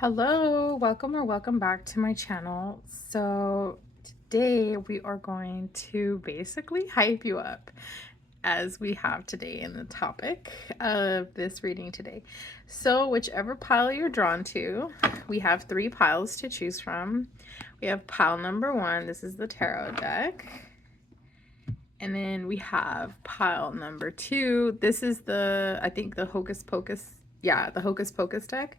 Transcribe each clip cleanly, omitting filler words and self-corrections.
Hello, welcome or welcome back to my channel. So today we are going to basically hype you up as we have today in the topic of this reading today. So whichever pile you're drawn to, we have three piles to choose from. We have pile number one. This is the tarot deck. And then we have pile number two. This is I think the Hocus Pocus. Yeah, the Hocus Pocus deck.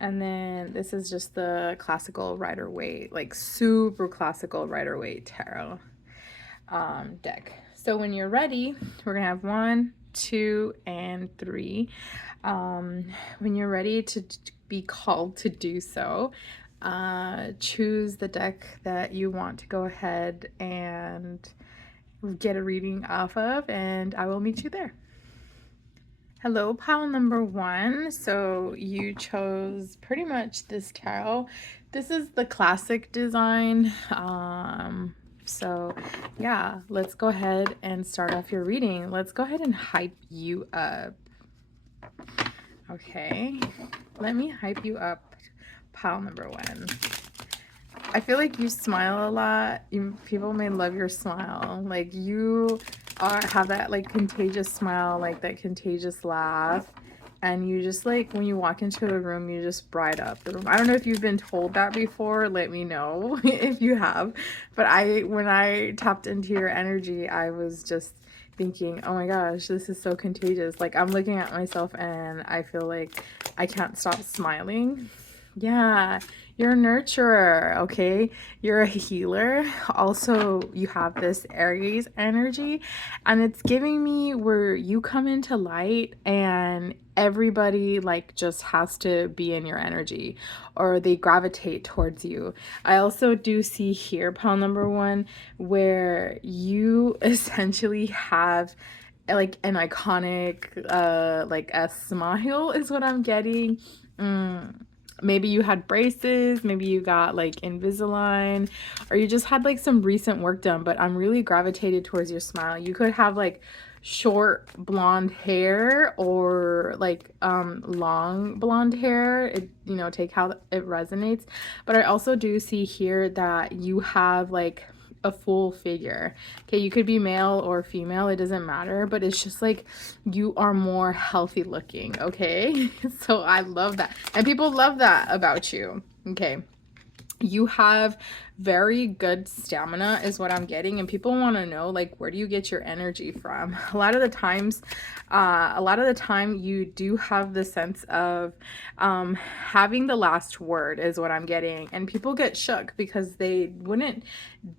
And then this is just the classical Rider-Waite, like super classical Rider-Waite tarot deck. So when you're ready, we're gonna have 1, 2, and 3. When you're ready to be called to do so, choose the deck that you want to go ahead and get a reading off of, and I will meet you there. Hello, pile number one. So you chose pretty much this tarot. This is the classic design. So yeah, let's go ahead and start off your reading. Let's go ahead and hype you up. Okay, let me hype you up, pile number one. I feel like you smile a lot. People may love your smile. Like you have that like contagious smile, like that contagious laugh, and you just like when you walk into a room, you just bright up the room. I don't know if you've been told that before. Let me know if you have. But when I tapped into your energy, I was just thinking, oh my gosh, this is so contagious. Like I'm looking at myself and I feel like I can't stop smiling. Yeah, you're a nurturer, okay? You're a healer. Also, you have this Aries energy, and it's giving me where you come into light and everybody like just has to be in your energy or they gravitate towards you. I also do see here, pile number one, where you essentially have like an iconic like a smile is what I'm getting. Maybe you had braces, maybe you got like Invisalign, or you just had like some recent work done, but I'm really gravitated towards your smile. You could have like short blonde hair or like long blonde hair. It, take how it resonates. But I also do see here that you have like a full figure. Okay, you could be male or female, it doesn't matter, but it's just like you are more healthy looking, okay? So I love that. And people love that about you. Okay. You have very good stamina is what I'm getting, and people want to know like where do you get your energy from. A lot of the time you do have the sense of having the last word is what I'm getting, and people get shook because they wouldn't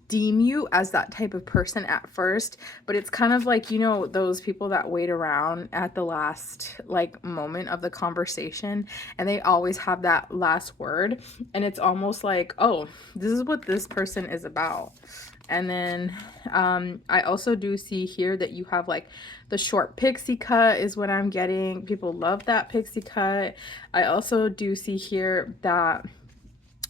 deem you as that type of person at first, but it's kind of like, those people that wait around at the last like moment of the conversation and they always have that last word, and it's almost like, oh, this is what this person is about. And then I also do see here that you have like the short pixie cut is what I'm getting. People love that pixie cut. I also do see here that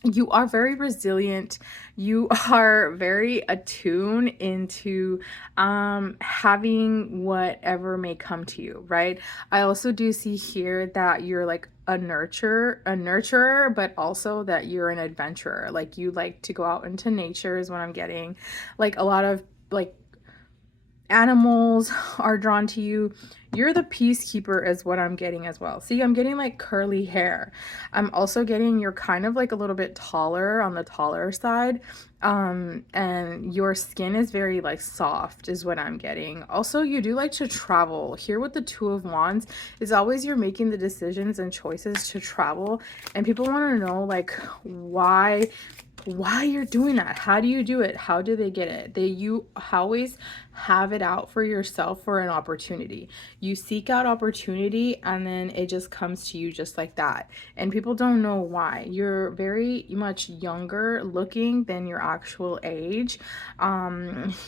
you are very resilient. You are very attuned into having whatever may come to you, right? I also do see here that you're like a nurturer, but also that you're an adventurer. Like you like to go out into nature is what I'm getting. Like a lot of like animals are drawn to you. You're the peacekeeper is what I'm getting as well. See, I'm getting like curly hair. I'm also getting you're kind of like a little bit taller, on the taller side. And your skin is very like soft is what I'm getting. Also, you do like to travel. Here with the Two of Wands is always you're making the decisions and choices to travel, and people want to know like why you're doing that. How do you do it? How do they get it? You always have it out for yourself for an opportunity. You seek out opportunity and then it just comes to you just like that. And people don't know why. You're very much younger looking than your actual age.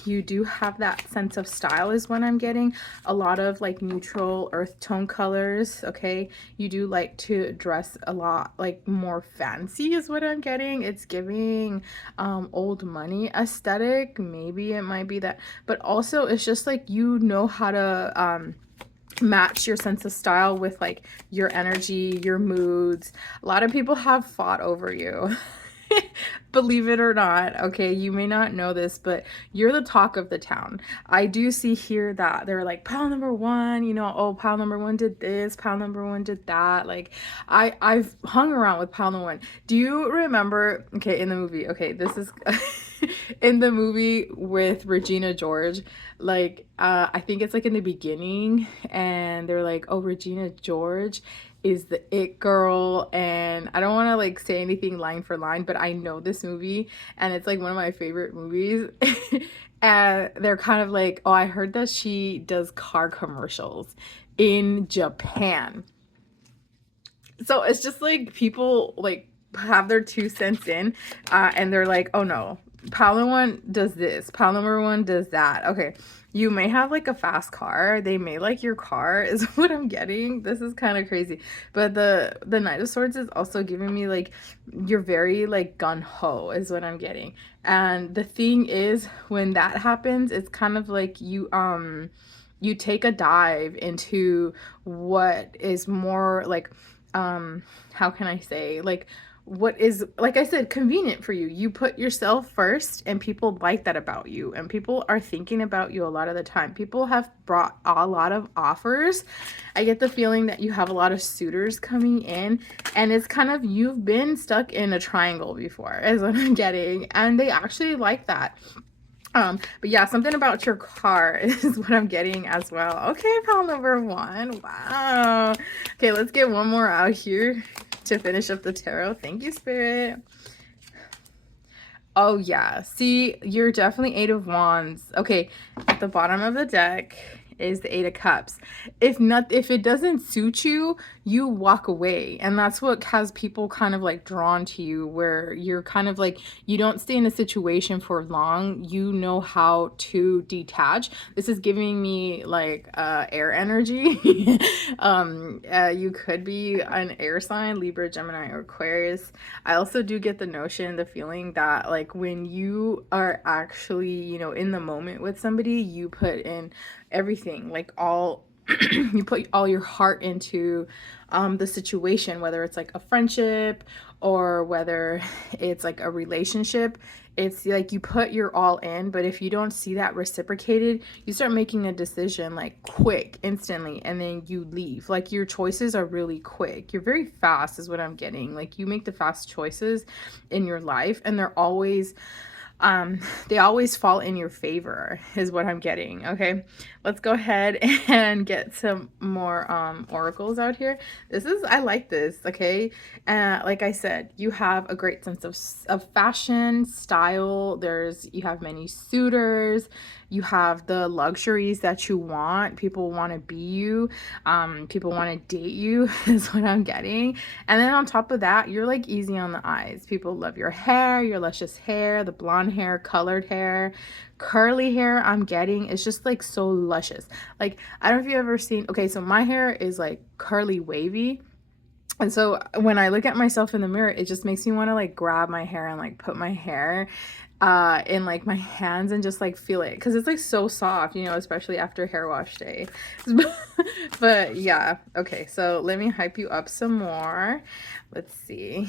You do have that sense of style is what I'm getting. A lot of like neutral earth tone colors, okay? You do like to dress a lot like more fancy is what I'm getting. It's giving old money aesthetic. Maybe it might be that, but also it's just like you know how to match your sense of style with like your energy, your moods. A lot of people have fought over you. Believe it or not, okay, you may not know this, but you're the talk of the town. I do see here that they're like, pile number one, you know, oh, pile number one did this, pile number one did that. Like, I've hung around with pile number one. Do you remember, okay, in the movie, okay, this is in the movie with Regina George, like, I think it's like in the beginning, and they're like, oh, Regina George is the it girl, and I don't want to like say anything line for line, but I know this movie and it's like one of my favorite movies. And they're kind of like, oh, I heard that she does car commercials in Japan. So it's just like people like have their 2 cents in, and they're like, oh no, pile number one does this, pile number one does that. Okay, you may have like a fast car, they may like your car, is what I'm getting. This is kind of crazy. But the Knight of Swords is also giving me like you're very like gun-ho is what I'm getting. And the thing is, when that happens, it's kind of like you take a dive into what is more like how can I say, like what is, like I said, convenient for you. You put yourself first, and people like that about you, and people are thinking about you a lot of the time. People have brought a lot of offers. I get the feeling that you have a lot of suitors coming in, and it's kind of, you've been stuck in a triangle before is what I'm getting, and they actually like that. But yeah, something about your car is what I'm getting as well. Okay, pile number one. Wow. Okay, let's get one more out here to finish up the tarot. Thank you, Spirit. Oh yeah, see, you're definitely 8 of Wands. Okay, at the bottom of the deck is the 8 of Cups. If it doesn't suit you, you walk away, and that's what has people kind of like drawn to you, where you're kind of like, you don't stay in a situation for long. You know how to detach. This is giving me like air energy. You could be an air sign, Libra, Gemini, or Aquarius. I also do get the notion, the feeling that like when you are actually, you know, in the moment with somebody, you put in everything, like all you put all your heart into the situation, whether it's like a friendship or whether it's like a relationship. It's like you put your all in, but if you don't see that reciprocated, you start making a decision like quick, instantly, and then you leave. Like your choices are really quick. You're very fast is what I'm getting. Like you make the fast choices in your life, and they're always they always fall in your favor is what I'm getting. Okay, let's go ahead and get some more oracles out here. I like this. Okay, like I said, you have a great sense of fashion, style. You have many suitors. You have the luxuries that you want. People want to be you. People want to date you is what I'm getting. And then on top of that, you're like easy on the eyes. People love your hair, your luscious hair, the blonde hair, colored hair, curly hair. I'm getting, it's just like so luscious. Like, I don't know if you've ever seen, okay, so my hair is like curly wavy. And so when I look at myself in the mirror, it just makes me want to like grab my hair and like put my hair in like my hands and just like feel it, because it's like so soft, you know, especially after hair wash day. But yeah, okay, so let me hype you up some more. Let's see.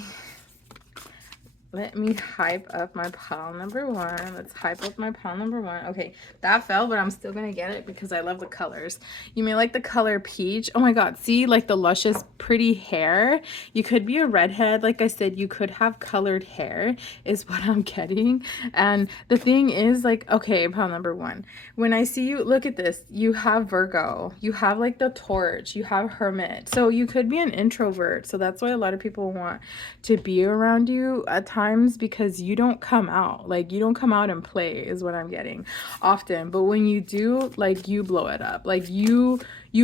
Let me hype up my pile number one. Let's hype up my pile number one. Okay, that fell, but I'm still gonna get it because I love the colors. You may like the color peach. Oh my god, see like the luscious pretty hair. You could be a redhead. Like I said, you could have colored hair is what I'm getting. And the thing is, like, okay, pile number one, when I see you, look at this. You have Virgo. You have like the torch. You have Hermit. So you could be an introvert. So that's why a lot of people want to be around you at times, because you don't come out, like you don't come out and play is what I'm getting often. But when you do, like you blow it up. Like you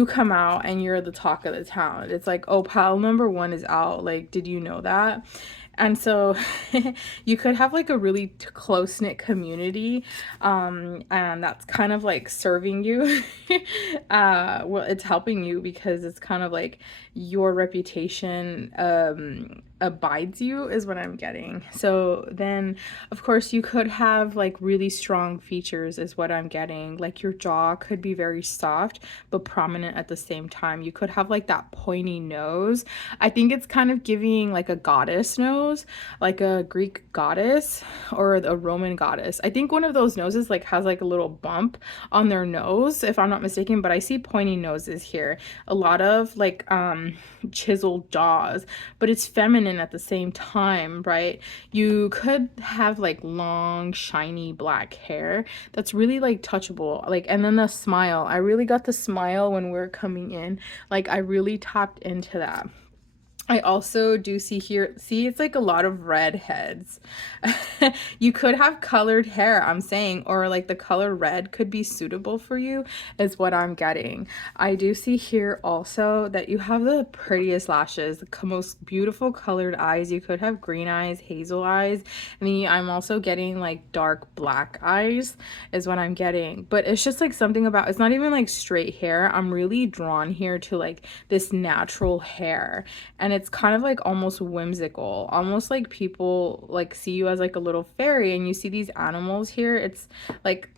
come out and you're the talk of the town. It's like, oh, pile number one is out. Like, did you know that? And so you could have like a really close-knit community, and that's kind of like serving you. Well, it's helping you because it's kind of like your reputation abides you is what I'm getting. So then of course you could have like really strong features is what I'm getting. Like your jaw could be very soft but prominent at the same time. You could have like that pointy nose. I think it's kind of giving like a goddess nose, like a Greek goddess or a Roman goddess. I think one of those noses like has like a little bump on their nose if I'm not mistaken, but I see pointy noses here. A lot of like chiseled jaws, but it's feminine at the same time, right? You could have like long shiny black hair that's really like touchable, like, and then the smile, I really got the smile when we're coming in, like I really tapped into that. I also do see here, see, it's like a lot of redheads. You could have colored hair, I'm saying, or like the color red could be suitable for you, is what I'm getting. I do see here also that you have the prettiest lashes, the most beautiful colored eyes. You could have green eyes, hazel eyes. And I'm also getting like dark black eyes, is what I'm getting. But it's just like something about, it's not even like straight hair. I'm really drawn here to like this natural hair. And it's kind of like almost whimsical, almost like people like see you as like a little fairy, and you see these animals here. It's like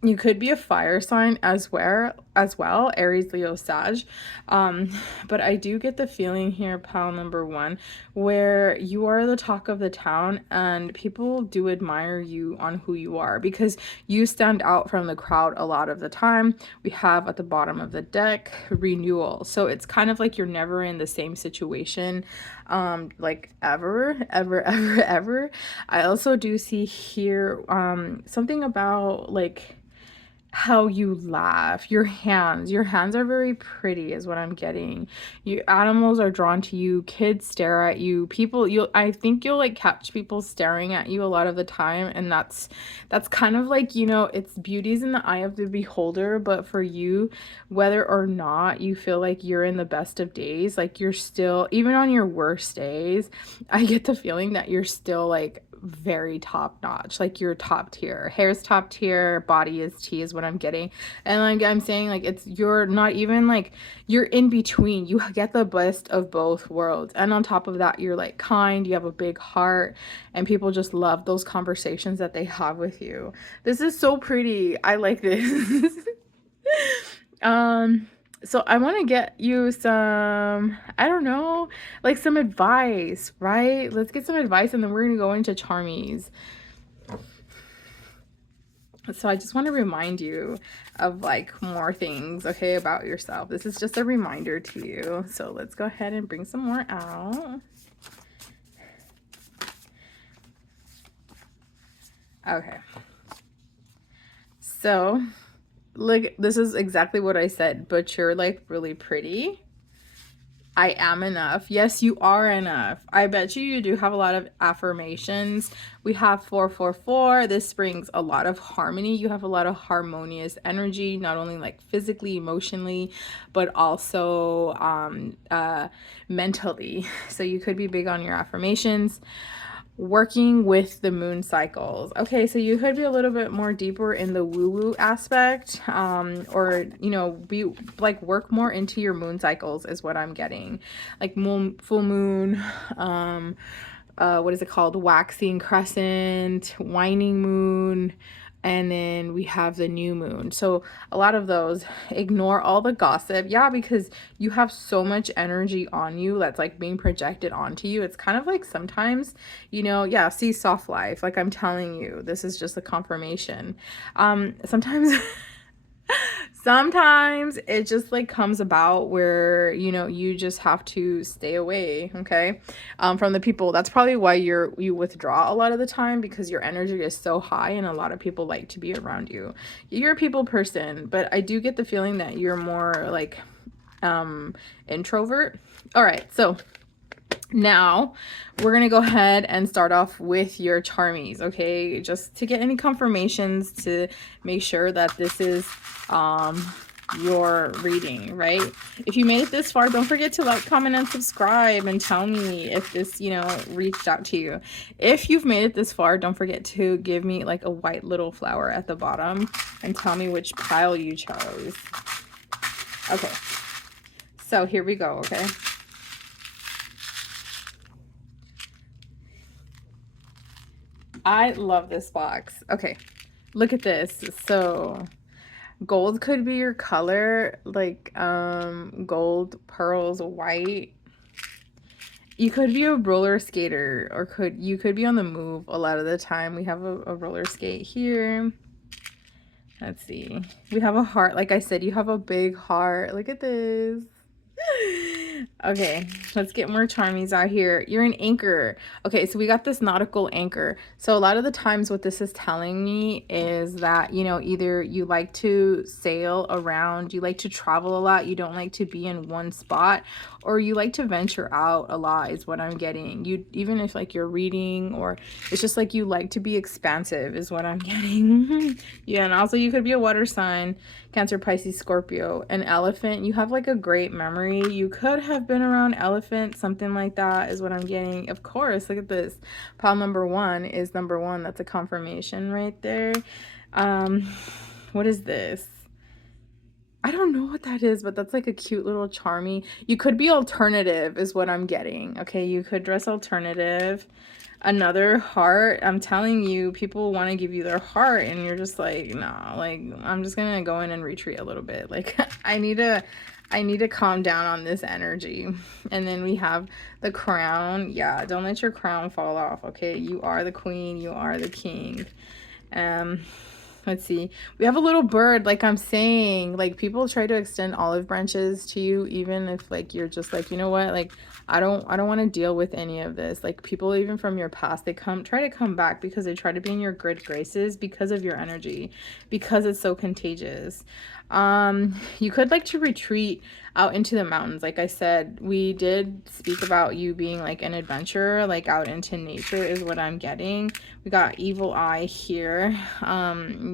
you could be a fire sign as well, Aries, Leo, Sag. But I do get the feeling here, pal number one, where you are the talk of the town and people do admire you on who you are because you stand out from the crowd a lot of the time. We have at the bottom of the deck renewal, so it's kind of like you're never in the same situation like ever. I also do see here something about like how you laugh, your hands are very pretty is what I'm getting. You animals are drawn to you, kids stare at you, people, I think you'll like catch people staring at you a lot of the time, and that's kind of like, you know, it's beauty's in the eye of the beholder. But for you, whether or not you feel like you're in the best of days, like you're still, even on your worst days, I get the feeling that you're still like very top notch, like you're top tier, hair's top tier, body is tea is what I'm getting. And like I'm saying, like it's, you're not even like, you're in between, you get the best of both worlds. And on top of that, you're like kind, you have a big heart, and people just love those conversations that they have with you. This is so pretty, I like this. So I want to get you some, I don't know, like some advice, right? Let's get some advice and then we're going to go into charmies. So I just want to remind you of like more things, okay, about yourself. This is just a reminder to you. So let's go ahead and bring some more out. Okay. So look, this is exactly what I said, but you're like really pretty. I am enough. Yes, you are enough. I bet you do have a lot of affirmations. We have 444. This brings a lot of harmony. You have a lot of harmonious energy, not only like physically, emotionally, but also mentally. So you could be big on your affirmations. Working with the moon cycles. Okay, so you could be a little bit more deeper in the woo-woo aspect, or you know, be like work more into your moon cycles is what I'm getting. Like moon, full moon, what is it called, waxing crescent, waning moon, and then we have the new moon. So a lot of those, ignore all the gossip. Yeah, because you have so much energy on you that's like being projected onto you. It's kind of like sometimes, you know, yeah, see soft life, like I'm telling you, this is just a confirmation. Sometimes sometimes it just like comes about where, you know, you just have to stay away, okay, from the people. That's probably why you withdraw a lot of the time, because your energy is so high and a lot of people like to be around you. You're a people person, but I do get the feeling that you're more like introvert. All right, so now we're gonna go ahead and start off with your charmies, okay, just to get any confirmations to make sure that this is your reading, right? If you made it this far, don't forget to like, comment, and subscribe, and tell me if this, you know, reached out to you. If you've made it this far, don't forget to give me like a white little flower at the bottom and tell me which pile you chose. Okay, so here we go, okay? I love this box. Okay, look at this. So gold could be your color, like gold, pearls, white. You could be a roller skater, or you could be on the move a lot of the time. We have a roller skate here. Let's see. We have a heart. Like I said, you have a big heart. Look at this. Okay, let's get more charmies out here. You're an anchor. Okay, so we got this nautical anchor. So a lot of the times what this is telling me is that, you know, either you like to sail around, you like to travel a lot, you don't like to be in one spot, or you like to venture out a lot is what I'm getting. You, even if like you're reading, or it's just like you like to be expansive is what I'm getting. Yeah, and also you could be a water sign, Cancer, Pisces, Scorpio. An elephant, you have like a great memory. You could have been around elephants, something like that is what I'm getting. Of course, look at this. Pile number 1 is number 1. That's a confirmation right there. What is this? I don't know what that is, but that's like a cute little charmy. You could be alternative is what I'm getting. Okay, you could dress alternative. Another heart. I'm telling you, people want to give you their heart and you're just like, no, like I'm just gonna go in and retreat a little bit. Like I need to calm down on this energy. And then we have the crown. Yeah, don't let your crown fall off. Okay, you are the queen, you are the king. Let's see. We have a little bird, like I'm saying, like people try to extend olive branches to you, even if like you're just like, you know what, like I don't want to deal with any of this. Like people even from your past, they try to come back because they try to be in your good graces because of your energy, because it's so contagious. You could like to retreat out into the mountains. Like I said, we did speak about you being like an adventurer, like out into nature is what I'm getting. We got evil eye here.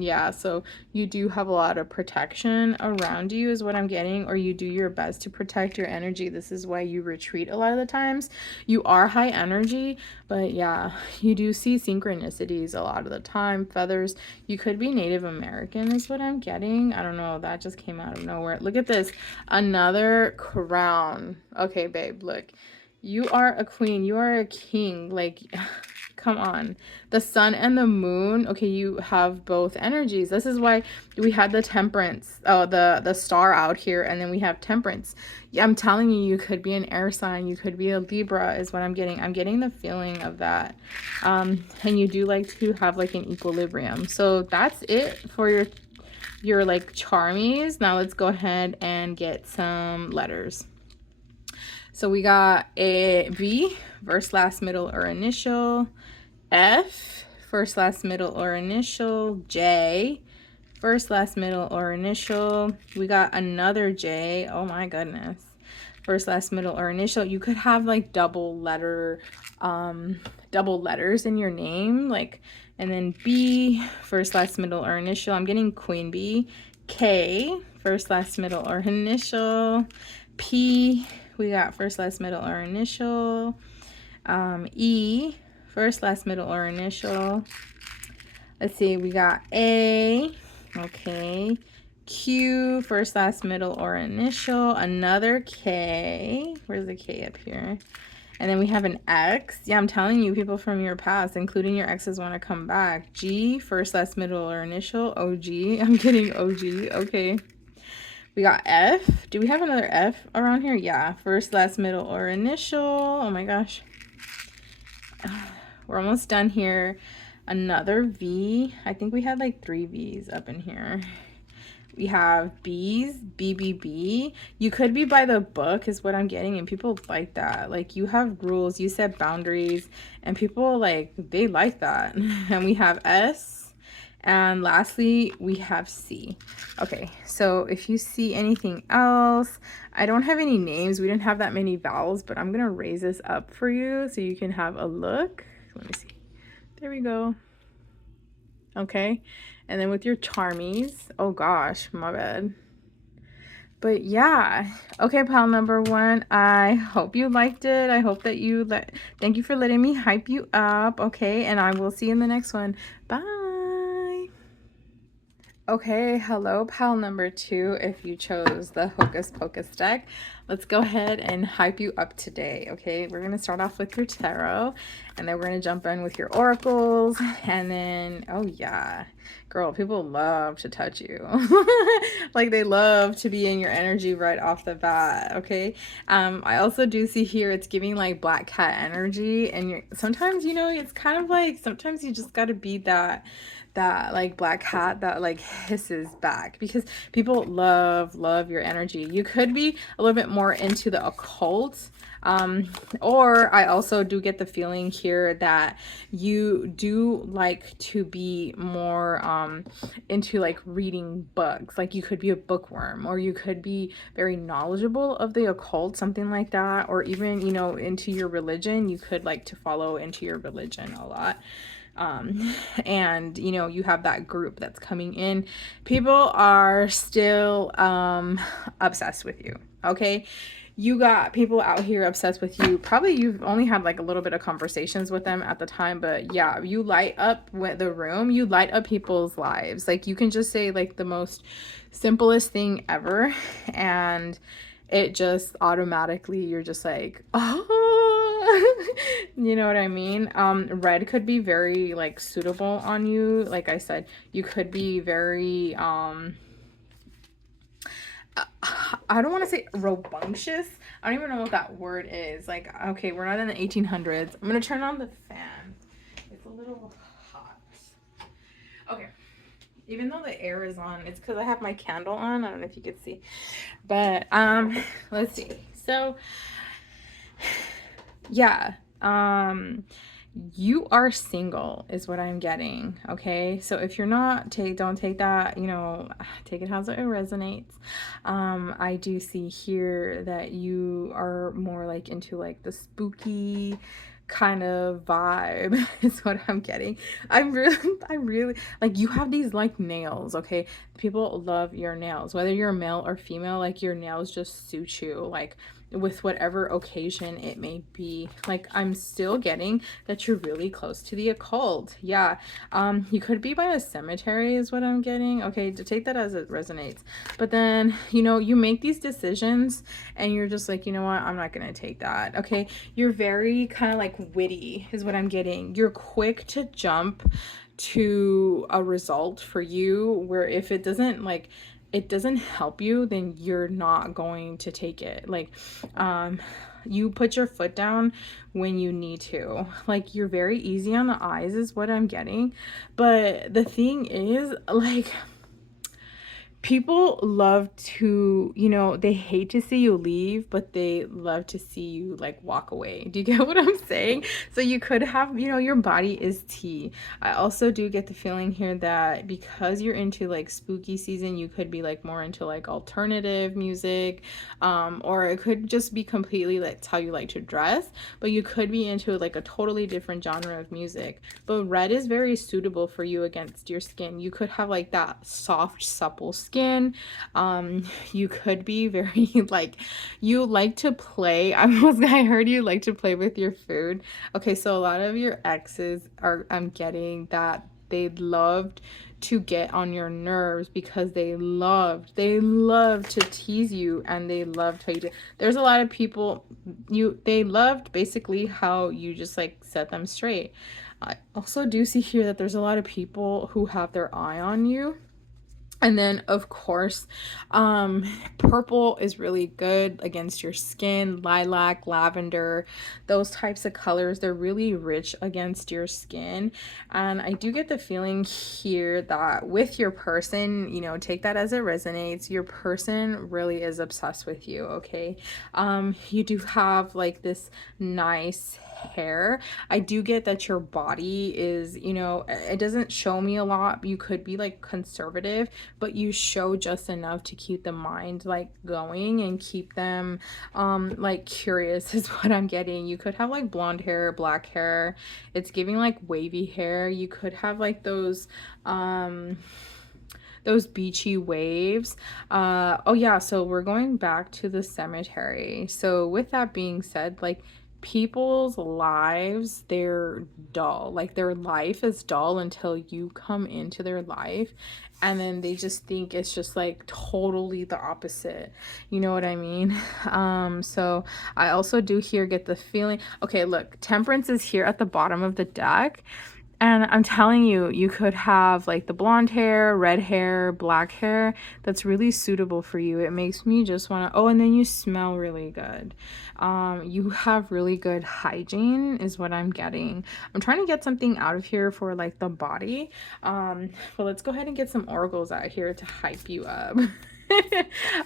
Yeah, so you do have a lot of protection around you is what I'm getting, or you do your best to protect your energy. This is why you retreat a lot of the times. You are high energy, but yeah, you do see synchronicities a lot of the time. Feathers, you could be Native American is what I'm getting. I don't know, that just came out of nowhere. Look at this, another crown. Okay, babe, look, you are a queen, you are a king, like come on. The sun and the moon, okay, you have both energies. This is why we had the temperance, oh, the star out here, and then we have temperance. Yeah, I'm telling you, you could be an air sign, you could be a Libra is what I'm getting. I'm getting the feeling of that. And you do like to have like an equilibrium. So that's it for your like charmies. Now let's go ahead and get some letters. So we got a V, first, last, middle, or initial. F, first, last, middle, or initial. J, first, last, middle, or initial. We got another J. Oh my goodness. First, last, middle, or initial. You could have like double letters in your name, like, and then B, first, last, middle, or initial. I'm getting Queen Bee. K, first, last, middle, or initial. P, we got first, last, middle, or initial. E, first, last, middle, or initial. Let's see, we got A, okay. Q, first, last, middle, or initial. Another K. Where's the K up here? And then we have an X. Yeah, I'm telling you, people from your past, including your exes, want to come back. G, first, last, middle, or initial. OG. I'm getting OG. Okay. We got F. Do we have another F around here? Yeah. First, last, middle, or initial. Oh my gosh. We're almost done here. Another V. I think we had like 3 V's up in here. We have B's, BBB. You could be by the book is what I'm getting, and people like that. Like you have rules, you set boundaries, and people like, they like that. And we have S, and lastly, we have C. Okay, so if you see anything else, I don't have any names. We didn't have that many vowels, but I'm gonna raise this up for you so you can have a look. Let me see. There we go. Okay, and then with your charmies, oh gosh, my bad. But yeah, okay, pile number 1, I hope you liked it. I hope that thank you for letting me hype you up. Okay, and I will see you in the next one. Bye. Okay, hello, pile number 2. If you chose the Hocus Pocus deck, let's go ahead and hype you up today, okay? We're going to start off with your tarot, and then we're going to jump in with your oracles, and then, oh yeah, girl, people love to touch you. Like, they love to be in your energy right off the bat, okay? I also do see here it's giving like black cat energy, and you're sometimes, you know, it's kind of like sometimes you just got to be that like black cat that like hisses back, because people love your energy. You could be a little bit more into the occult, or I also do get the feeling here that you do like to be more into like reading books. Like, you could be a bookworm, or you could be very knowledgeable of the occult, something like that, or even, you know, into your religion. You could like to follow into your religion a lot. And you know, you have that group that's coming in. People are still obsessed with you, okay? You got people out here obsessed with you. Probably you've only had like a little bit of conversations with them at the time, but yeah, you light up with the room. You light up people's lives. Like, you can just say like the most simplest thing ever, and it just automatically, you're just like, oh, you know what I mean? Red could be very like suitable on you. Like I said, you could be very I don't want to say rambunctious. I don't even know what that word is. Like, okay, we're not in the 1800s. I'm gonna turn on the fan. It's a little hot. Okay. Even though the air is on, it's because I have my candle on. I don't know if you could see, but let's see. So yeah, you are single is what I'm getting, okay? So if you're not, don't take that, you know, take it how it resonates. I do see here that you are more like into like the spooky kind of vibe is what I'm getting. I really like, you have these like nails, okay? People love your nails, whether you're male or female. Like, your nails just suit you, like with whatever occasion it may be. Like, I'm still getting that you're really close to the occult. Yeah, you could be by a cemetery is what I'm getting, okay? To take that as it resonates. But then, you know, you make these decisions and you're just like, you know what, I'm not gonna take that, okay? You're very kind of like witty is what I'm getting. You're quick to jump to a result for you, where if it doesn't like, it doesn't help you, then you're not going to take it. Like, you put your foot down when you need to. Like, you're very easy on the eyes is what I'm getting. But the thing is, like, people love to, you know, they hate to see you leave, but they love to see you like walk away. Do you get what I'm saying? So you could have, you know, your body is tea. I also do get the feeling here that because you're into like spooky season, you could be like more into like alternative music, or it could just be completely like how you like to dress, but you could be into like a totally different genre of music. But red is very suitable for you against your skin. You could have like that soft, supple skin. You could be very like, you like to play. I heard you like to play with your food. Okay, so a lot of your exes are, I'm getting that they loved to get on your nerves because they loved to tease you, and they loved how you did. There's a lot of people, they loved basically how you just like set them straight. I also do see here that there's a lot of people who have their eye on you. And then, of course, purple is really good against your skin. Lilac, lavender, those types of colors, they're really rich against your skin. And I do get the feeling here that with your person, you know, take that as it resonates. Your person really is obsessed with you, okay? You do have like this nice hair. I do get that your body is, you know, it doesn't show me a lot. You could be like conservative, but you show just enough to keep the mind like going and keep them like curious is what I'm getting. You could have like blonde hair, black hair. It's giving like wavy hair. You could have like those beachy waves. Oh yeah, so we're going back to the cemetery. So with that being said, like, people's lives, they're dull. Like their life is dull until you come into their life, and then they just think it's just like totally the opposite. You know what I mean? So I also do here get the feeling, okay, look, Temperance is here at the bottom of the deck. And I'm telling you, you could have like the blonde hair, red hair, black hair. That's really suitable for you. It makes me just want to, oh, and then you smell really good. You have really good hygiene is what I'm getting. I'm trying to get something out of here for like the body. But let's go ahead and get some oracles out here to hype you up.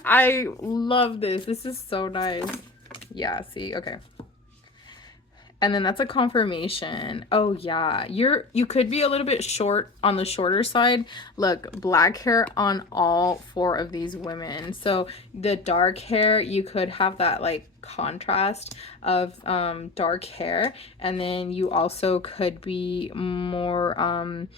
I love this. This is so nice. Yeah, see, okay. And then that's a confirmation. Oh yeah, you could be a little bit short on the shorter side. Look, black hair on all four of these women. So the dark hair, you could have that like contrast of dark hair, and then you also could be more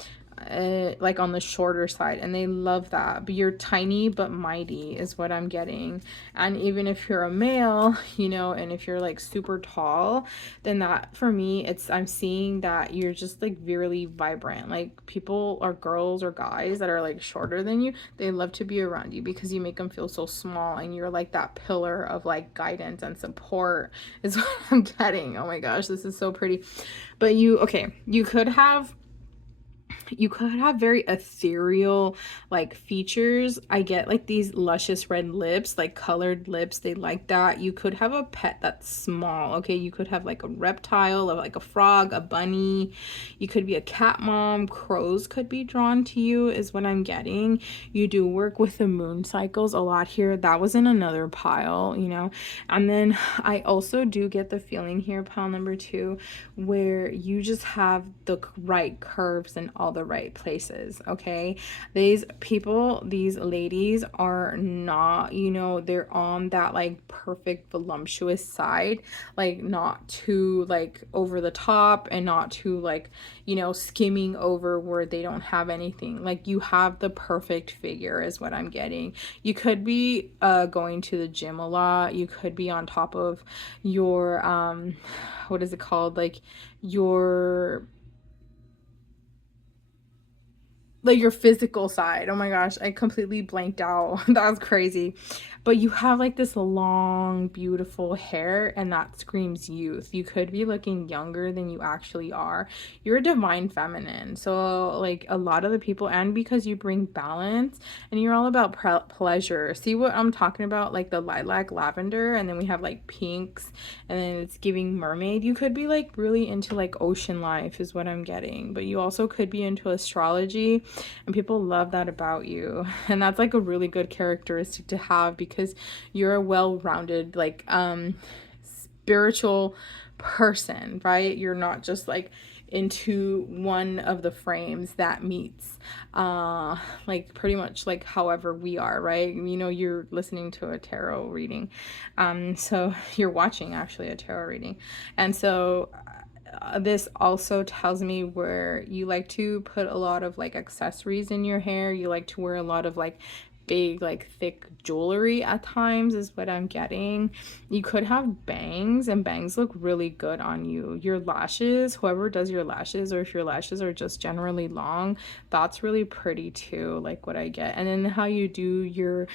like on the shorter side, and they love that. But you're tiny but mighty is what I'm getting. And even if you're a male, you know, and if you're like super tall, then that for me, it's, I'm seeing that you're just like really vibrant. Like people or girls or guys that are like shorter than you, they love to be around you because you make them feel so small, and you're like that pillar of like guidance and support is what I'm getting. Oh my gosh, this is so pretty. But you, okay, you could have very ethereal like features. I get like these luscious red lips, like colored lips, they like that. You could have a pet that's small, okay? You could have like a reptile or like a frog, a bunny. You could be a cat mom. Crows could be drawn to you is what I'm getting. You do work with the moon cycles a lot here. That was in another pile, you know. And then I also do get the feeling here, pile number 2, where you just have the right curves in all the right places, okay? These people, these ladies are not, you know, they're on that like perfect voluptuous side, like not too like over the top and not too like, you know, skimming over where they don't have anything. Like you have the perfect figure is what I'm getting. You could be going to the gym a lot. You could be on top of your what is it called, like your physical side. Oh my gosh, I completely blanked out. That was crazy. But you have like this long, beautiful hair, and that screams youth. You could be looking younger than you actually are. You're a divine feminine. So like a lot of the people, and because you bring balance and you're all about pleasure. See what I'm talking about? Like the lilac, lavender, and then we have like pinks, and then it's giving mermaid. You could be like really into like ocean life is what I'm getting. But you also could be into astrology, and people love that about you. And that's like a really good characteristic to have, because you're a well-rounded like spiritual person, right? You're not just like into one of the frames that meets like pretty much like however we are, right? You know, you're listening to a tarot reading, so you're watching actually a tarot reading. And so this also tells me where you like to put a lot of like accessories in your hair. You like to wear a lot of like big like thick jewelry at times is what I'm getting. You could have bangs, and bangs look really good on you. Your lashes, whoever does your lashes, or if your lashes are just generally long, that's really pretty too, like what I get. And then how you do your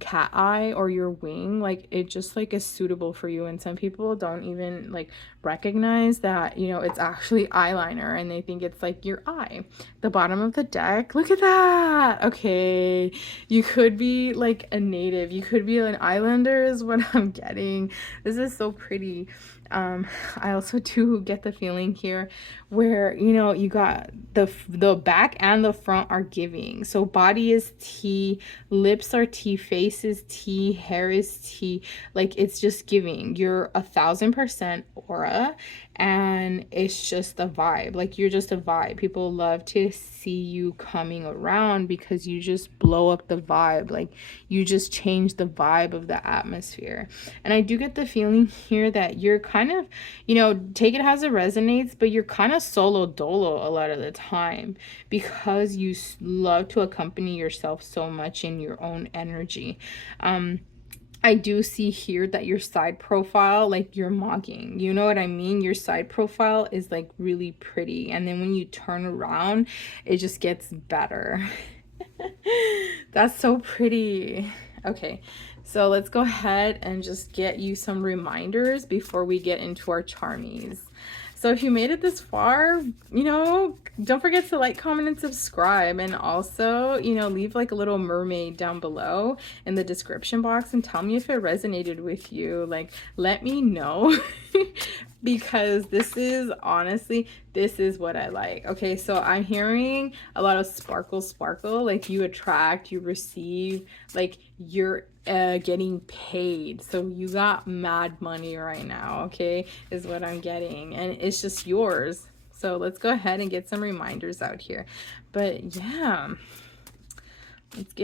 cat eye or your wing, like it just like is suitable for you. And some people don't even like recognize that, you know, it's actually eyeliner, and they think it's like your eye. The bottom of the deck, look at that. Okay, you could be like a native, you could be an islander is what I'm getting. This is so pretty. I also do get the feeling here where, you know, you got the back and the front are giving. So body is tea, lips are tea, face is tea, hair is tea. Like it's just giving. You're 1000% aura, and it's just a vibe. Like you're just a vibe. People love to see you coming around because you just blow up the vibe. Like you just change the vibe of the atmosphere. And I do get the feeling here that you're kind of, you know, take it as it resonates, but you're kind of solo dolo a lot of the time because you love to accompany yourself so much in your own energy. I do see here that your side profile, like you're mocking, you know what I mean? Your side profile is like really pretty, and then when you turn around, it just gets better. That's so pretty. Okay, so let's go ahead and just get you some reminders before we get into our charmies. So if you made it this far, you know, don't forget to like, comment, and subscribe. And also, you know, leave like a little mermaid down below in the description box and tell me if it resonated with you. Like, let me know. Because this is honestly, this is what I like. Okay, so I'm hearing a lot of sparkle, like you attract, you receive, like you're getting paid. So you got mad money right now, okay, is what I'm getting, and it's just yours. So let's go ahead and get some reminders out here. But yeah, let's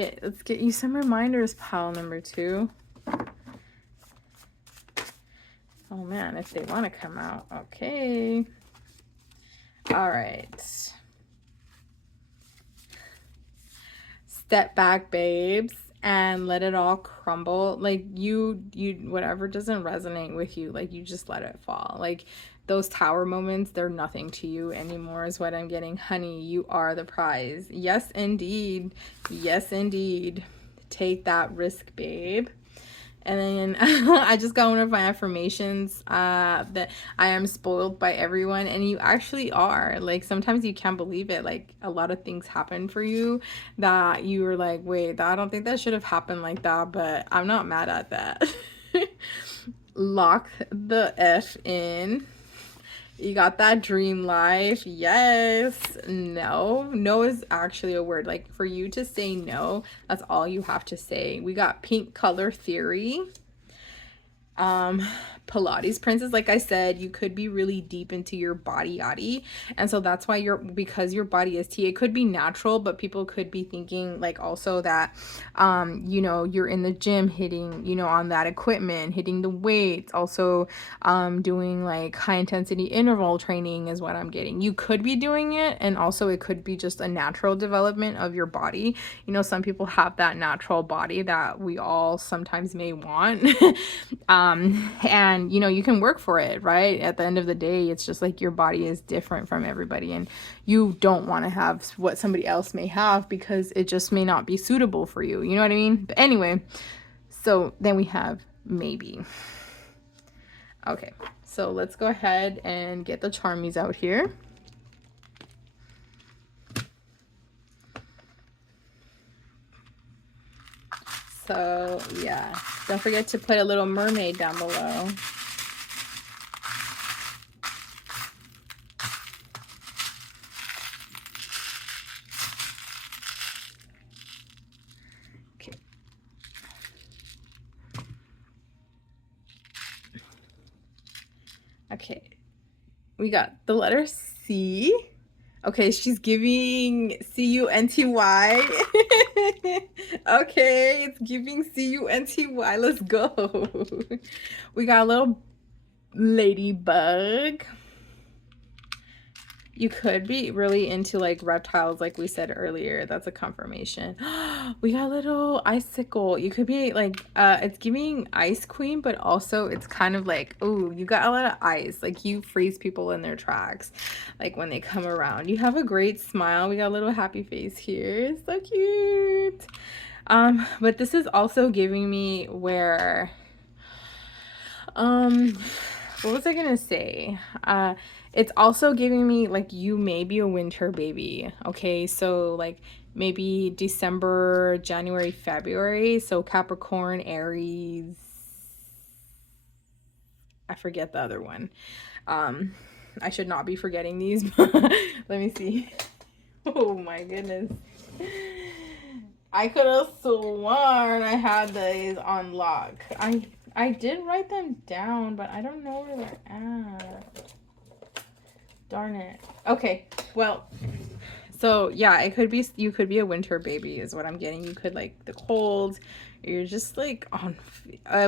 get you some reminders, pile number 2. Oh man, if they want to come out. Okay. All right. Step back, babes, and let it all crumble. Like you whatever doesn't resonate with you, like you just let it fall. Like those tower moments, they're nothing to you anymore is what I'm getting. Honey, you are the prize. Yes, indeed. Yes, indeed. Take that risk, babe. And then I just got one of my affirmations, that I am spoiled by everyone. And you actually are. Like, sometimes you can't believe it. Like, a lot of things happen for you that you were like, wait, I don't think that should have happened like that. But I'm not mad at that. Lock the F in. You got that dream life. Yes. No. No is actually a word. Like, for you to say no, that's all you have to say. We got pink color theory. Pilates princess, like I said, you could be really deep into your body yaddy, and so that's why because your body is tea, it could be natural, but people could be thinking like also that you know, you're in the gym hitting, you know, on that equipment, hitting the weights, also doing like high intensity interval training is what I'm getting. You could be doing it, and also it could be just a natural development of your body. You know, some people have that natural body that we all sometimes may want. And you know, you can work for it, right? At the end of the day, it's just like your body is different from everybody, and you don't want to have what somebody else may have because it just may not be suitable for you. You know what I mean? But anyway, so then we have maybe. Okay, so let's go ahead and get the charmies out here. So yeah, don't forget to put a little mermaid down below. Okay. Okay, we got the letter C. Okay, she's giving C-U-N-T-Y. Okay, it's giving C-U-N-T-Y. Let's go. We got a little ladybug. You could be really into like reptiles, like we said earlier. That's a confirmation. We got a little icicle. You could be like, it's giving ice queen, but also it's kind of like, oh, you got a lot of ice. Like you freeze people in their tracks, like when they come around. You have a great smile. We got a little happy face here. So cute. But this is also giving me where, what was I gonna say? It's also giving me like you may be a winter baby. Okay, so like maybe December, January, February. So Capricorn, Aries, I forget the other one. I should not be forgetting these. Let me see. Oh my goodness, I could have sworn I had these on lock. I did write them down, but I don't know where they're at. Darn it. Okay, well, so yeah, it could be, you could be a winter baby is what I'm getting. You could like the cold, You're just like on,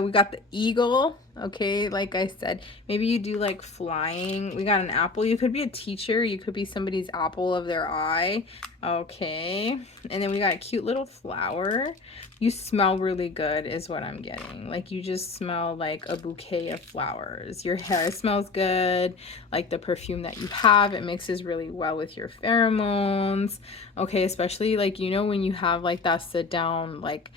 we got the eagle, okay, like I said, maybe you do like flying. We got an apple. You could be a teacher, you could be somebody's apple of their eye, okay. And then we got a cute little flower. You smell really good is what I'm getting. Like you just smell like a bouquet of flowers. Your hair smells good, like the perfume that you have, it mixes really well with your pheromones, okay, especially like, you know, when you have like that sit down, like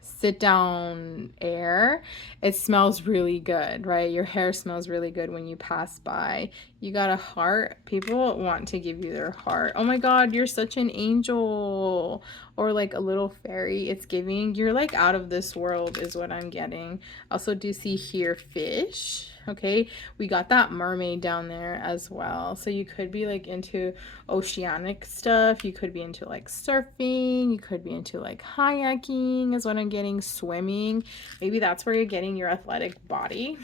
sit down air, it smells really good, right? Your hair smells really good when you pass by. You got a heart. People want to give you their heart. Oh my god, you're such an angel, or like a little fairy. It's giving you're like out of this world is what I'm getting. Also do see here fish, okay. We got that mermaid down there as well, so you could be like into oceanic stuff, you could be into like surfing, you could be into like kayaking is what I'm getting, swimming. Maybe that's where you're getting your athletic body.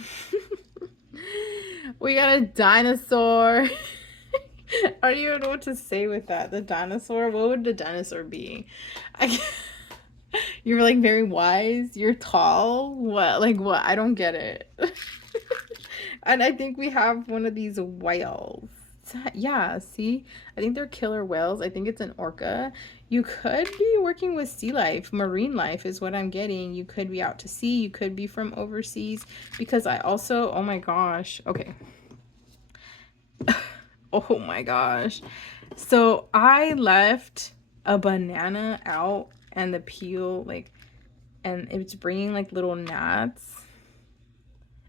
We got a dinosaur. I don't even know what to say with that. The dinosaur, what would the dinosaur be? You're like very wise, you're tall, what, like what? I don't get it. And I think we have one of these whales. Yeah, see, I think they're killer whales. I think it's an orca. You could be working with sea life, marine life is what I'm getting. You could be out to sea, you could be from overseas, because I also, oh my gosh, okay. Oh my gosh, so I left a banana out and the peel, like, and it's bringing like little gnats,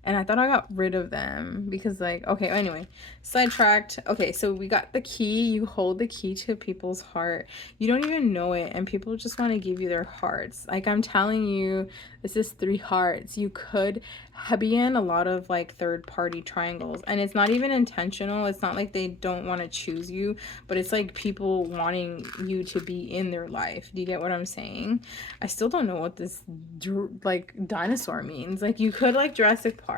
and I thought I got rid of them because, like, okay, anyway, sidetracked. Okay, so we got the key. You hold the key to people's heart. You don't even know it, and people just want to give you their hearts. Like, I'm telling you, this is 3 hearts. You could be in a lot of like third-party triangles, and it's not even intentional. It's not like they don't want to choose you, but it's like people wanting you to be in their life. Do you get what I'm saying? I still don't know what this like dinosaur means. Like, you could like Jurassic Park.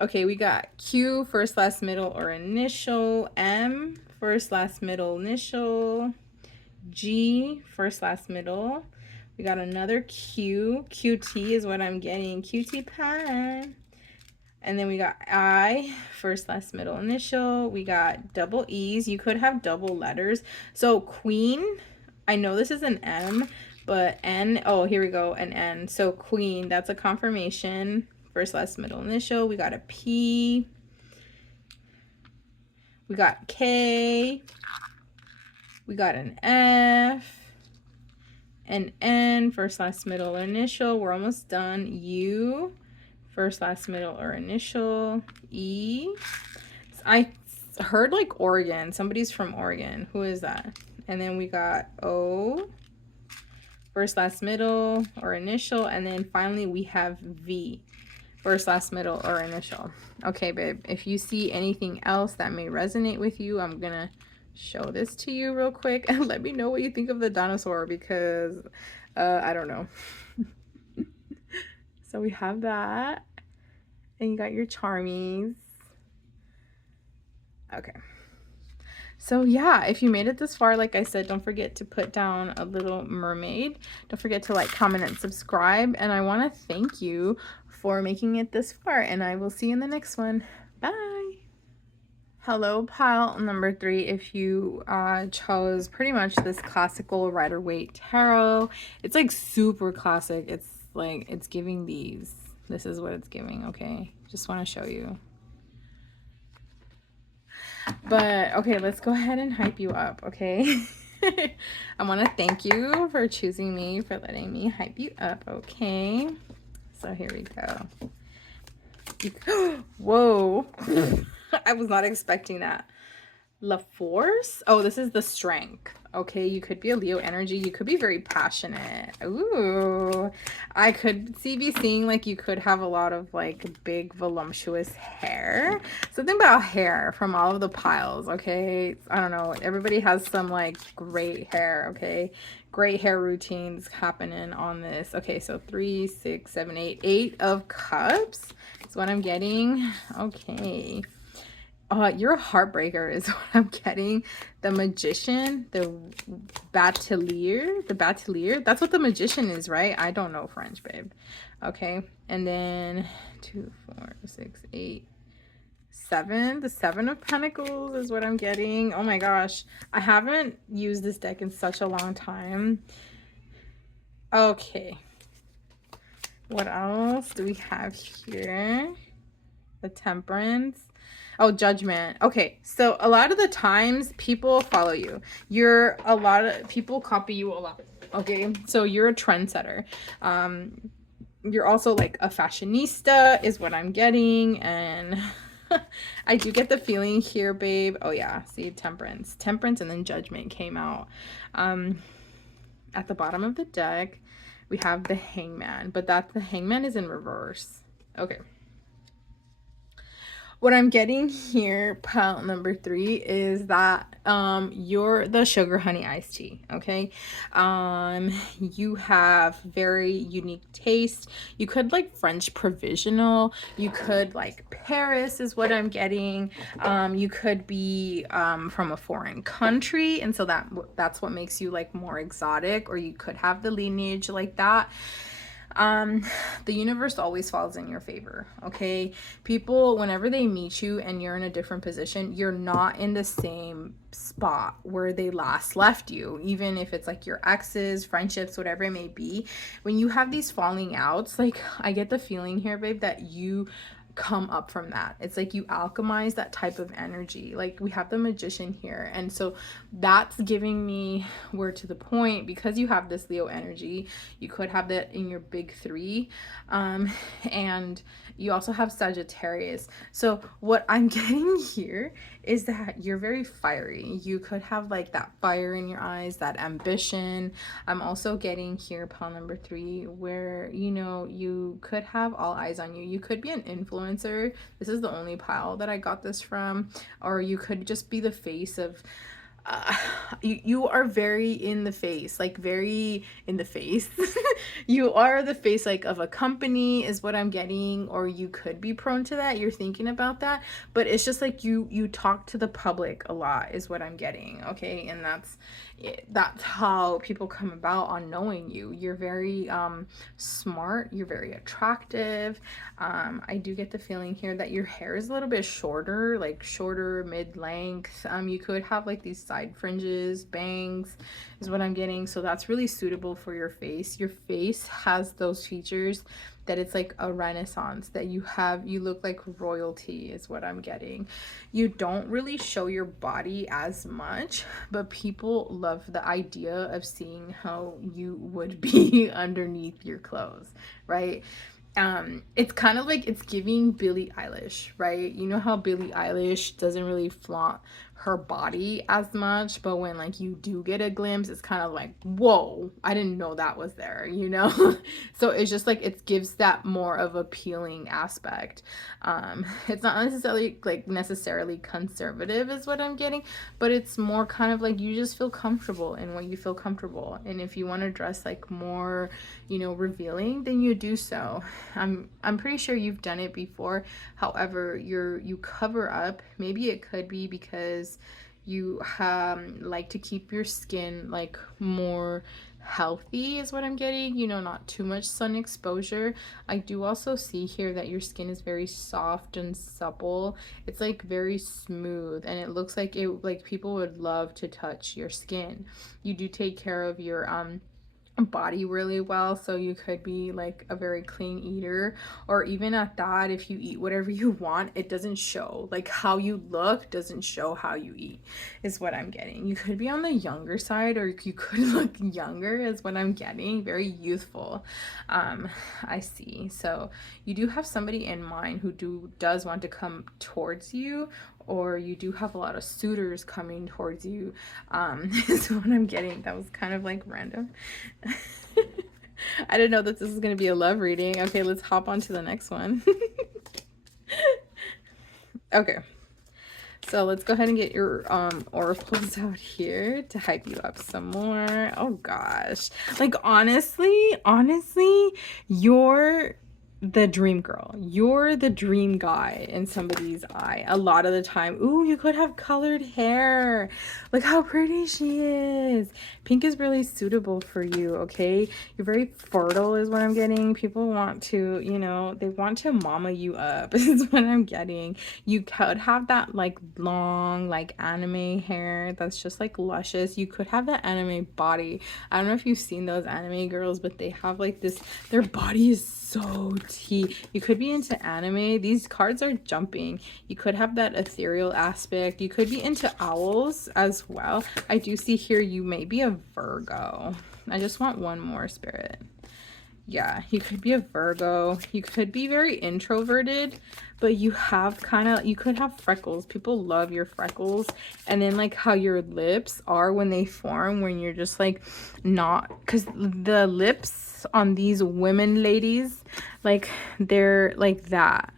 Okay, we got Q, first, last, middle, or initial. M, first, last, middle, initial. G, first, last, middle. We got another Q. QT is what I'm getting. QT pie. And then we got I, first, last, middle, initial. We got double E's. You could have double letters. So queen, I know this is an M, but N, oh, here we go, an N. So queen, that's a confirmation. First, last, middle, initial. We got a P. We got K. We got an F. An N, first, last, middle, or initial. We're almost done. U, first, last, middle, or initial. E. I heard like Oregon. Somebody's from Oregon. Who is that? And then we got O, first, last, middle, or initial. And then finally we have V, first, last, middle, or initial. Okay, babe, if you see anything else that may resonate with you, I'm gonna show this to you real quick and let me know what you think of the dinosaur, because I don't know. So we have that, and you got your charmies. Okay, so yeah, if you made it this far, like I said, don't forget to put down a little mermaid. Don't forget to like, comment, and subscribe, and I want to thank you for making it this far, and I will see you in the next one. Bye. Hello, pile number 3. If you chose pretty much this classical Rider-Waite tarot, it's like super classic. It's like, it's giving these. This is what it's giving, okay? Just want to show you. But okay, let's go ahead and hype you up, okay? I want to thank you for choosing me, for letting me hype you up, okay? So here we go. Whoa. I was not expecting that. La Force? Oh, this is the strength. Okay, you could be a Leo energy. You could be very passionate. Ooh. I could be seeing like you could have a lot of like big voluptuous hair. Something about hair from all of the piles, okay? I don't know. Everybody has some like great hair, okay? Great hair routines happening on this. Okay, so 3, 6, 7, 8. 8 of Cups is what I'm getting. Okay. You're a heartbreaker is what I'm getting. The Magician, the Batelier. That's what the Magician is, right? I don't know French, babe. Okay, and then 2, 4, 6, 8, 7. The 7 of Pentacles is what I'm getting. Oh my gosh, I haven't used this deck in such a long time. Okay, what else do we have here? The Temperance. Oh, Judgment. Okay, so a lot of the times people follow you. A lot of people copy you a lot. Okay, so you're a trendsetter. You're also like a fashionista is what I'm getting, and I do get the feeling here, babe. Oh yeah, see, Temperance, and then Judgment came out. At the bottom of the deck, we have the Hangman, but the Hangman is in reverse. Okay. What I'm getting here, pile number 3, is that you're the sugar honey iced tea. Okay, you have very unique taste. You could like French provisional, you could like Paris is what I'm getting. You could be from a foreign country, and so that's what makes you like more exotic, or you could have the lineage like that. The universe always falls in your favor. Okay, people, whenever they meet you and you're in a different position, you're not in the same spot where they last left you, even if it's like your exes, friendships, whatever it may be. When you have these falling outs, like I get the feeling here, babe, that you come up from that. It's like you alchemize that type of energy. Like we have the Magician here, and so that's giving me word to the point, because you have this Leo energy. You could have that in your big 3, and you also have Sagittarius. So what I'm getting here is that you're very fiery. You could have like that fire in your eyes, that ambition. I'm also getting here, pile number 3, where you could have all eyes on you. You could be an influencer. This is the only pile that I got this from. Or you could just be the face of you are very in the face, like very in the face. You are the face like of a company is what I'm getting, or you could be prone to that. You're thinking about that, but it's just like you talk to the public a lot is what I'm getting. Okay, and that's how people come about on knowing you. You're very smart, you're very attractive. I do get the feeling here that your hair is a little bit shorter, like shorter mid-length. You could have like these side fringes, bangs is what I'm getting, so that's really suitable for your face. Your face has those features that it's like a renaissance, that you look like royalty is what I'm getting. You don't really show your body as much, but people love the idea of seeing how you would be underneath your clothes, right? It's kind of like it's giving Billie Eilish, right? You know how Billie Eilish doesn't really flaunt her body as much, but when like you do get a glimpse, it's kind of like, whoa, I didn't know that was there, So it's just like it gives that more of appealing aspect. It's not necessarily conservative is what I'm getting, but it's more kind of like you just feel comfortable in what you feel comfortable, and if you want to dress like more revealing, then you do so. I'm pretty sure you've done it before. However, you cover up. Maybe it could be because you like to keep your skin like more healthy is what I'm getting, not too much sun exposure. I do also see here that your skin is very soft and supple. It's like very smooth, and it looks like people would love to touch your skin. You do take care of your body really well, so you could be like a very clean eater, or even at that, if you eat whatever you want, it doesn't show. Like how you look doesn't show how you eat is what I'm getting. You could be on the younger side, or you could look younger is what I'm getting. Very youthful. I see. So you do have somebody in mind who does want to come towards you, or you do have a lot of suitors coming towards you, is what I'm getting. That was kind of like random. I didn't know that this is going to be a love reading. Okay, let's hop on to the next one. Okay, so let's go ahead and get your oracles out here to hype you up some more. Oh gosh, like honestly, you're the dream girl. You're the dream guy in somebody's eye a lot of the time. Ooh, you could have colored hair. Look how pretty she is. Pink is really suitable for you, okay? You're very fertile is what I'm getting. People want to, you know, they want to mama you up is what I'm getting. You could have that like long, like anime hair that's just like luscious. You could have that anime body. I don't know if you've seen those anime girls, but they have like this, their body is so tea. You could be into anime. These cards are jumping. You could have that ethereal aspect. You could be into owls as well. I do see here you may be a Virgo. I just want one more, Spirit. Yeah, you could be a Virgo. You could be very introverted, but you have kind of, you could have freckles. People love your freckles. And then like how your lips are when they form, when you're just like not, because the lips on these women ladies, like they're like that.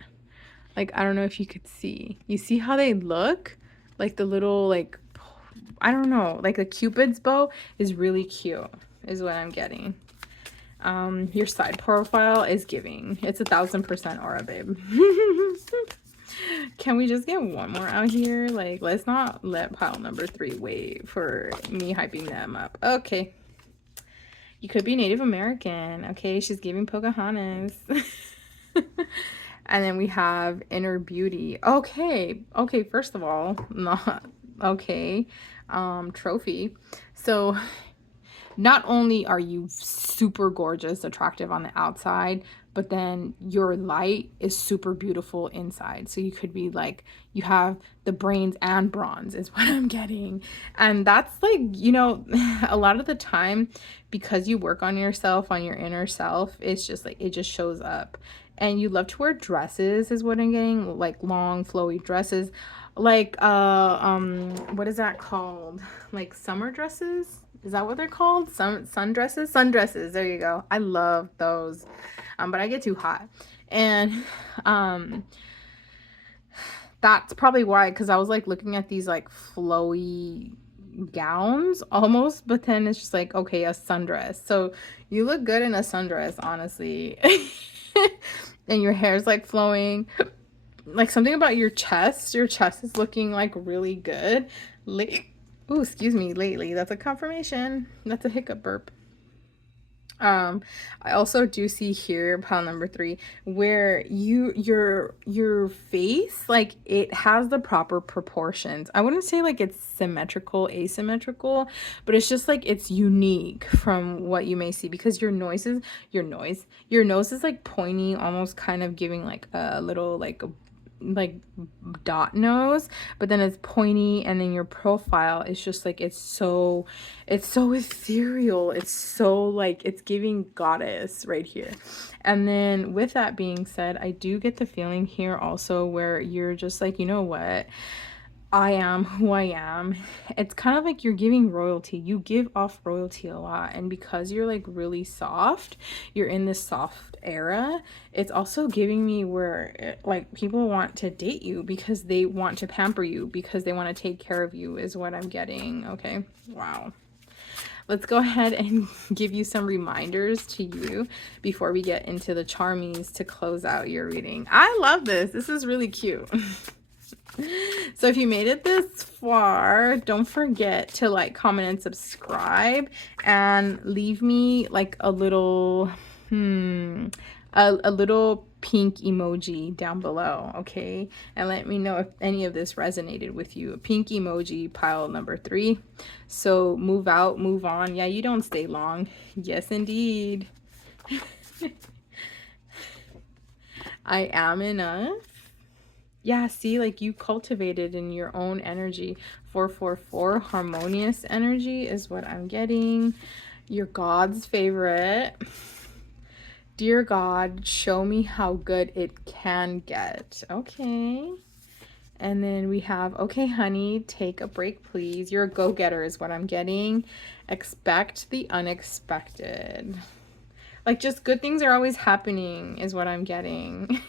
Like, I don't know if you could see. You see how they look? Like the little, like, I don't know, like the Cupid's bow is really cute, is what I'm getting. Your side profile is giving. It's 1000% aura, babe. Can we just get one more out here? Like, let's not let pile number 3 wait for me hyping them up. Okay. You could be Native American. Okay, she's giving Pocahontas. And then we have inner beauty. Okay. Okay, first of all, not okay. Trophy. So not only are you super gorgeous, attractive on the outside, but then your light is super beautiful inside. So you could be like, you have the brains and bronze is what I'm getting. And that's like, you know, a lot of the time, because you work on yourself, on your inner self, it's just like, it just shows up. And you love to wear dresses is what I'm getting, like long flowy dresses, like what is that called, like summer dresses, is that what they're called? Sundresses. There you go. I love those, but I get too hot. And that's probably why, because I was like looking at these like flowy gowns almost, but then it's just like, okay, a sundress. So you look good in a sundress, honestly. And your hair's like flowing, like something about your chest is looking like really good. Ooh, excuse me, lately. That's a confirmation. That's a hiccup burp. I also do see here pile number 3 where your face, like it has the proper proportions. I wouldn't say like it's symmetrical, asymmetrical, but it's just like it's unique from what you may see, because your nose is like pointy, almost kind of giving like a little like dot nose, but then it's pointy, and then your profile is just like it's so ethereal, it's so like it's giving goddess right here. And then with that being said, I do get the feeling here also where you're just like, you know what, I am who I am. It's kind of like you're giving royalty. You give off royalty a lot. And because you're like really soft, you're in this soft era, it's also giving me where like people want to date you because they want to pamper you, because they want to take care of you is what I'm getting. Okay. Wow. Let's go ahead and give you some reminders to you before we get into the charmies to close out your reading. I love this. This is really cute. So if you made it this far, don't forget to like, comment, and subscribe, and leave me like a little a little pink emoji down below, okay? And let me know if any of this resonated with you. A pink emoji, pile number 3. So move out, move on. Yeah, you don't stay long. Yes, indeed. I am enough. Yeah, see, like you cultivated in your own energy. 444, harmonious energy is what I'm getting. Your God's favorite. Dear God, show me how good it can get. Okay. And then we have, okay, honey, take a break, please. You're a go-getter is what I'm getting. Expect the unexpected. Like, just good things are always happening is what I'm getting.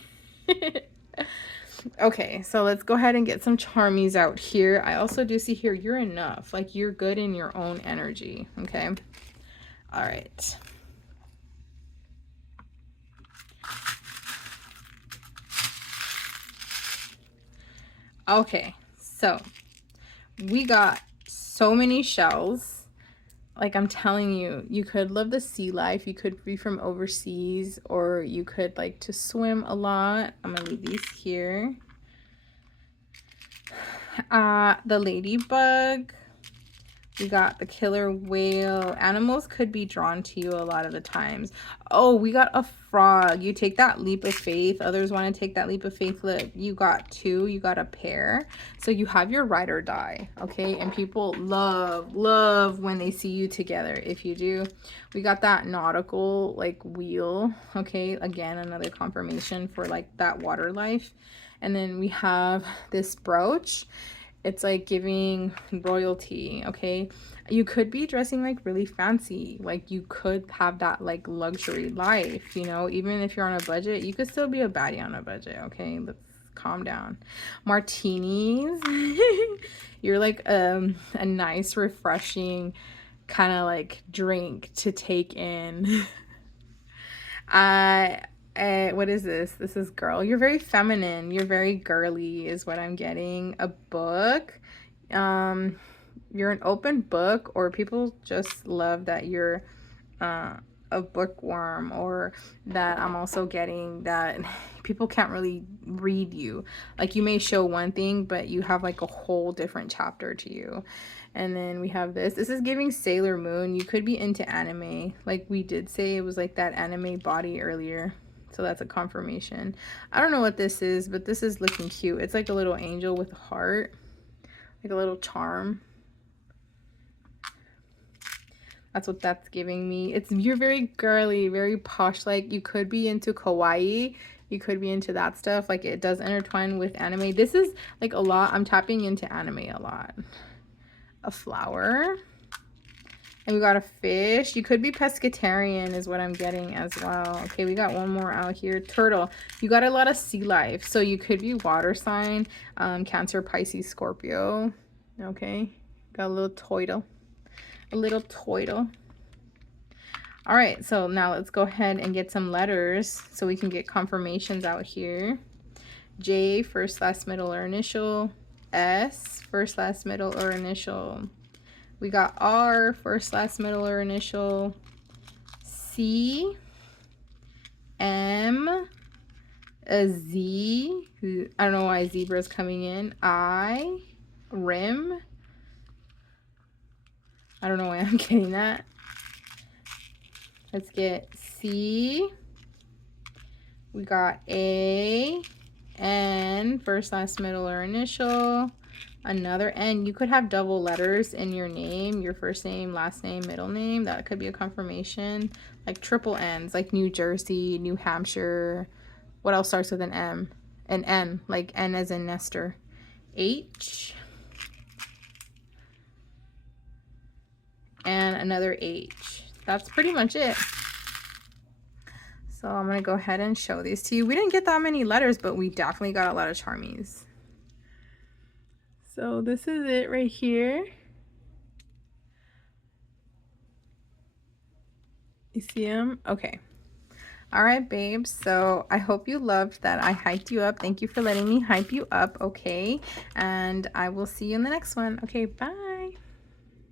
Okay, so let's go ahead and get some charmies out here. I also do see here you're enough. Like, you're good in your own energy. Okay. All right. Okay, so we got so many shells. Like I'm telling you, you could live the sea life. You could be from overseas, or you could like to swim a lot. I'm gonna leave these here. The ladybug. We got the killer whale. Animals could be drawn to you a lot of the times. Oh, we got a frog. You take that leap of faith. Others want to take that leap of faith. Look, you got two. You got a pair. So you have your ride or die, okay? And people love when they see you together. If you do, we got that nautical like wheel, okay? Again, another confirmation for like that water life. And then we have this brooch. It's like giving royalty, okay? You could be dressing like really fancy. Like you could have that like luxury life, you know? Even if you're on a budget, you could still be a baddie on a budget, okay? Let's calm down. Martinis. You're like a nice, refreshing kind of like drink to take in. What is this? This is girl. You're very feminine. You're very girly is what I'm getting. A book. You're an open book, or people just love that you're a bookworm, or that I'm also getting that people can't really read you. Like you may show one thing, but you have like a whole different chapter to you. And then we have this. This is giving Sailor Moon. You could be into anime. Like we did say, it was like that anime body earlier. So that's a confirmation. I don't know what this is, but this is looking cute. It's like a little angel with a heart. Like a little charm. That's what that's giving me. You're very girly, very posh. Like you could be into kawaii. You could be into that stuff. Like it does intertwine with anime. This is like a lot. I'm tapping into anime a lot. A flower. And we got a fish. You could be pescatarian is what I'm getting as well. Okay, we got one more out here. Turtle. You got a lot of sea life. So you could be water sign. Cancer, Pisces, Scorpio. Okay. Got a little turtle. A little turtle. All right, so now let's go ahead and get some letters so we can get confirmations out here. J, first, last, middle, or initial. S, first, last, middle, or initial. We got R, first, last, middle, or initial. C, M, a Z. I don't know why zebra is coming in. I, rim. I don't know why I'm getting that. Let's get C. We got A, N, first, last, middle, or initial. Another N. You could have double letters in your name, your first name, last name, middle name. That could be a confirmation. Like triple N's, like New Jersey, New Hampshire. What else starts with an M? An N, like N as in Nestor. H. And another H. That's pretty much it. So I'm going to go ahead and show these to you. We didn't get that many letters, but we definitely got a lot of charmies. So this is it right here. You see them? Okay. All right, babes. So I hope you loved that I hyped you up. Thank you for letting me hype you up. Okay. And I will see you in the next one. Okay. Bye.